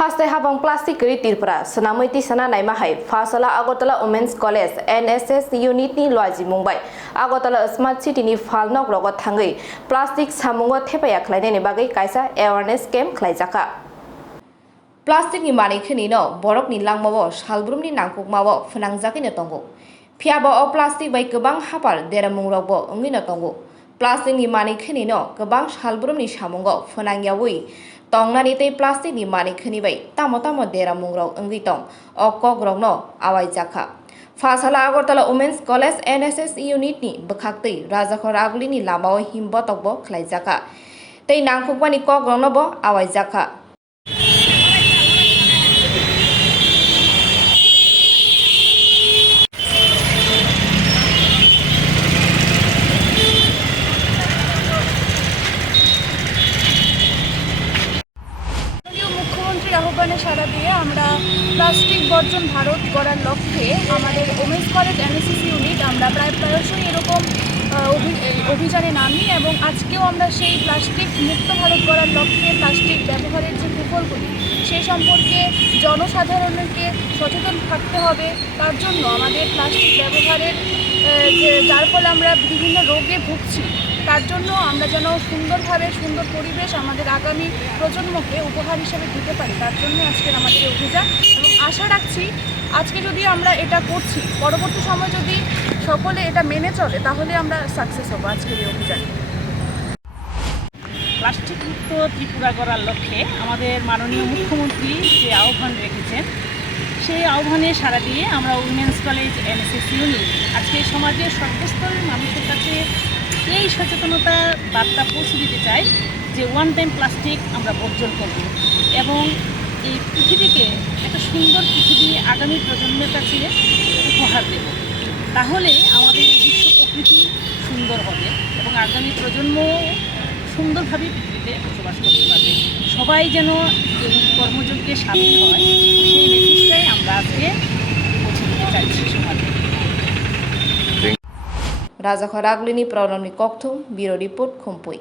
Haste habang plastic tirpra sanamiti sana naimahai Fasala Agotala Women's College NSS Unit ni Loaji Mumbai Agotala Smart City ni Falnok Rogot Hangai Plastic Samungo Tepayak Laine Bagai Kaisa Awareness Camp Klaijaka Plastic ni mani khini no borok ni langmawo salbrum ni nangkuk mawo phenangjaki na tongo Phiabo o plastic bai gobang hapar deramung rokbo ongi na tongo Plastic ni mani khini no gobang salbrum ni samungo phenangyawi Tongnani tei plastic ni mani khini bai tamo deramung rok ongi tong o kogrok no awai jakha Fasala Agotala Women's College NSS Unit ni bekhakti Rajakhor agli ni lamao himbo tokbo khlaijaka tei nangkukbani kogrok no bo awai jakha আহ্বানে সাড়া দিয়ে আমরা plastic বর্জন ভারত গড়ার লক্ষ্যে আমাদের women's college NSS unit আমরা প্রায়শই এরকম অভিযানে নামি এবং আজকেও আমরা সেই প্লাস্টিক মুক্ত ভারত গড়ার লক্ষ্যে প্লাস্টিক ব্যবহারের যে কুফলগুলি সে সম্পর্কে জনসাধারণকে সচেতন থাকতে হবে তার জন্য আমাদের প্লাস্টিক ব্যবহারের যার ফলে আমরা বিভিন্ন রোগে ভুগছি তার জন্য আমরা যেন সুন্দরভাবে সুন্দর পরিবেশ আমাদের আগামী প্রজন্মকে উপহার হিসেবে দিতে পারি তার জন্য আজকের আমাদের এই অভিযান এবং আশা রাখছি আজকে যদি আমরা এটা করছি পরবর্তী সময় যদি সকলে এটা মেনে চলে তাহলে আমরা সাকসেস হব আজকের এই অভিযান প্লাস্টিক মুক্ত ত্রিপুরা করার লক্ষ্যে আমাদের মাননীয় মুখ্যমন্ত্রী যে আহ্বান রেখেছেন সেই আহ্বানে সাড়া দিয়ে আমরা উইমেন্স কলেজ এনএসএস ইউনিট আজকে সমাজের সর্বস্তরের মানুষের কাছে এই সচেতনতা বার্তা পৌঁছে দিতে চাই যে ওয়ান টাইম প্লাস্টিক আমরা বর্জন করব এবং এই পৃথিবীকে একটা সুন্দর পৃথিবী আগামী প্রজন্মের কাছে উপহার দেব তাহলে আমাদের এই বিশ্ব প্রকৃতি সুন্দর হবে এবং আগামী প্রজন্ম সুন্দরভাবে পৃথিবীতে বসবাস করতে পারবে সবাই যেন এই কর্মযজ্ঞে সামিল হয় সেই মেসেজটাই আমরা আজকে পৌঁছে দিতে চাইছি সমাজে Rajakhor agli ni Pranami Kokthum Bureau Report Khompoi